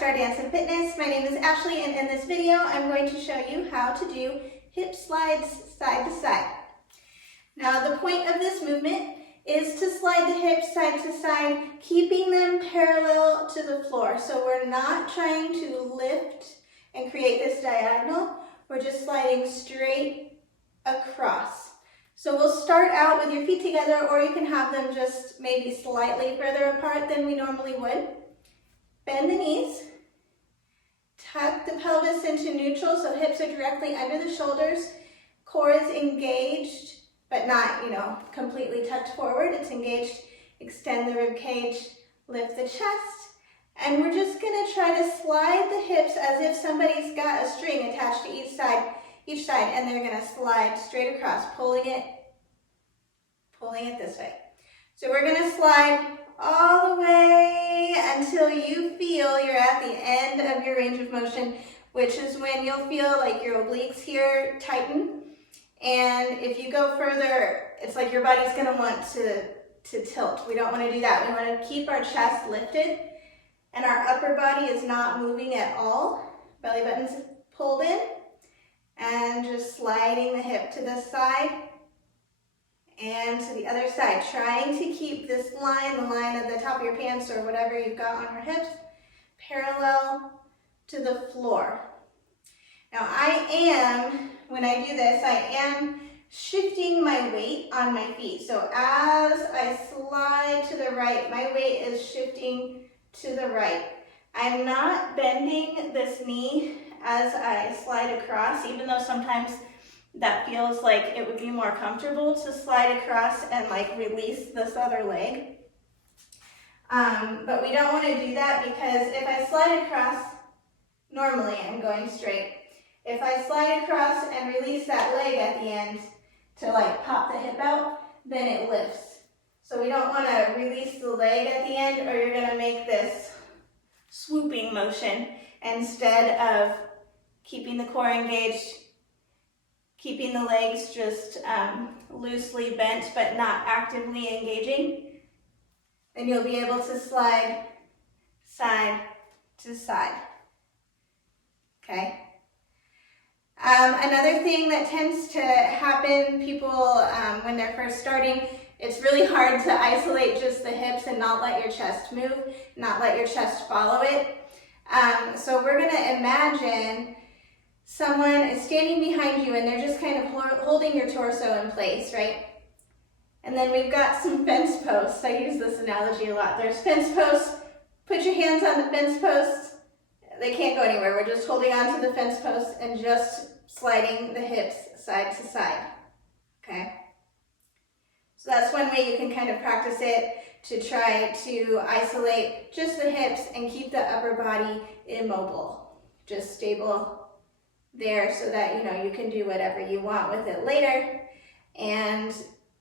RaQStar Dance and Fitness. My name is Ashley, and in this video I'm going to show you how to do hip slides side to side. Now the point of this movement is to slide the hips side to side, keeping them parallel to the floor. So we're not trying to lift and create this diagonal, we're just sliding straight across. So we'll start out with your feet together, or you can have them just maybe slightly further apart than we normally would. Bend the knees, tuck the pelvis into neutral so hips are directly under the shoulders. Core is engaged, but not, completely tucked forward. It's engaged. Extend the rib cage, lift the chest, and we're just gonna try to slide the hips as if somebody's got a string attached to each side, and they're gonna slide straight across, pulling it this way. So we're gonna slide all the way until you feel you're at the end of your range of motion, which is when you'll feel like your obliques here tighten. And if you go further, it's like your body's gonna want to tilt. We don't wanna do that. We wanna keep our chest lifted and our upper body is not moving at all. Belly button's pulled in and just sliding the hip to the side and to the other side, trying to keep this line, the line at the top of your pants or whatever you've got on your hips, parallel to the floor. Now when I do this, I am shifting my weight on my feet. So as I slide to the right, my weight is shifting to the right. I'm not bending this knee as I slide across, even though sometimes that feels like it would be more comfortable to slide across and release this other leg. But we don't want to do that, because if I slide across, normally I'm going straight. If I slide across and release that leg at the end to pop the hip out, then it lifts. So we don't want to release the leg at the end, or you're going to make this swooping motion instead of keeping the core engaged, keeping the legs just loosely bent but not actively engaging. Then you'll be able to slide side to side. Okay? Another thing that tends to happen, people when they're first starting, it's really hard to isolate just the hips and not let your chest move, not let your chest follow it. So we're going to imagine someone is standing behind you and they're just kind of holding your torso in place, right? And then we've got some fence posts. I use this analogy a lot. There's fence posts. Put your hands on the fence posts. They can't go anywhere. We're just holding on to the fence posts and just sliding the hips side to side, okay? So that's one way you can kind of practice it, to try to isolate just the hips and keep the upper body immobile, just stable there, so that you can do whatever you want with it later, and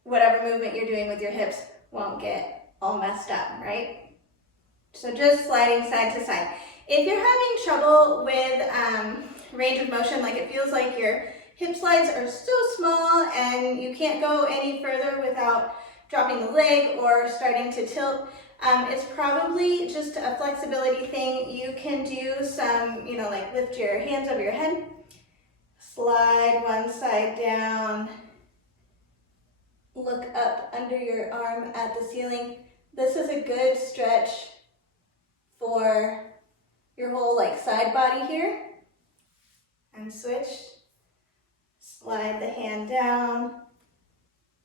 whatever movement you're doing with your hips won't get all messed up, right? So just sliding side to side. If you're having trouble with range of motion, it feels like your hip slides are so small and you can't go any further without dropping the leg or starting to tilt, it's probably just a flexibility thing. You can do some, lift your hands over your head, slide one side down, look up under your arm at the ceiling. This is a good stretch for your whole side body here. And switch, slide the hand down,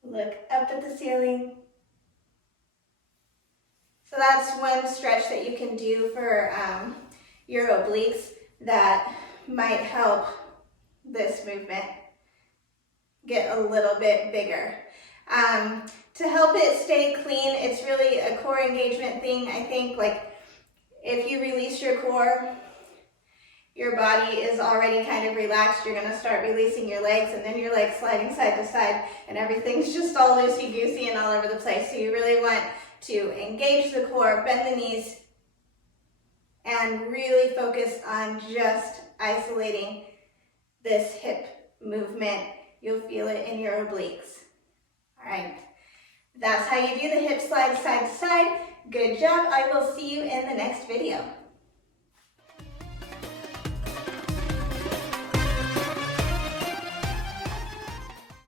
look up at the ceiling. So that's one stretch that you can do for your obliques that might help this movement get a little bit bigger. To help it stay clean, it's really a core engagement thing. I think if you release your core, your body is already kind of relaxed. You're going to start releasing your legs, and then you're sliding side to side, and everything's just all loosey-goosey and all over the place. So you really want to engage the core, bend the knees, and really focus on just isolating this hip movement. You'll feel it in your obliques. All right. That's how you do the hip slide side to side. Good job. I will see you in the next video.